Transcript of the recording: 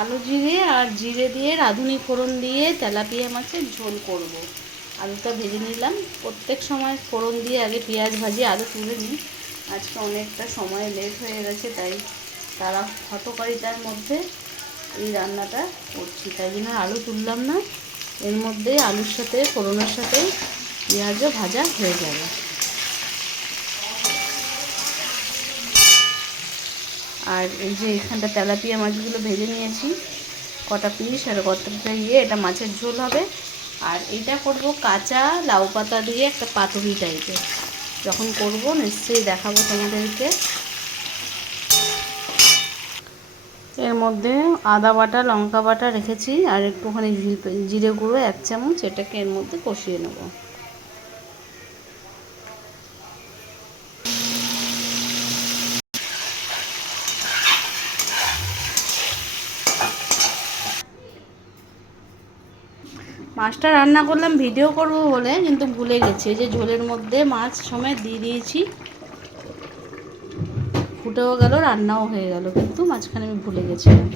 কালো জিরে আর জিরে দিয়ে রাঁধুনি ফোড়ন দিয়ে তেলাপিয়া মাছের ঝোল করব। আলুটা ভেজে নিলাম। প্রত্যেক সময় ফোড়ন দিয়ে আগে পেঁয়াজ ভাজি আলু তুলে নিই। আজকে অনেকটা সময় লেট হয়ে গেছে, তাই তারা হটকারিতার মধ্যে এই রান্নাটা করছি, তাই জন্য আলু তুললাম না। এর মধ্যে আলুর সাথে ফোড়নের সাথে পেঁয়াজও ভাজা হয়ে যাবে। আর এই যে এখানটা তেলাপিয়া মাছগুলো ভেজে নিয়েছি কটা পিস, আর কতটা এটা মাছের ঝোল হবে। আর এটা করব কাঁচা লাউ পাতা দিয়ে একটা পাতুরি টাইপের। যখন করব নিশ্চয়ই দেখাবো তোমাদেরকে। এর মধ্যে আদা বাটা লঙ্কা বাটা রেখেছি আর একটুখানি জিরে গুঁড়ো 1 চামচ, এটাকে এর মধ্যে কষিয়ে নেব। মাছটা রান্না করলাম ভিডিও করব বলে, কিন্তু ভুলে গেছি। যে ঝোলের মধ্যে মাছ সমেত দিয়ে দিয়েছি, ফুটেও গেল রান্নাও হয়ে গেল, কিন্তু মাঝখানে আমি ভুলে গেছিলাম।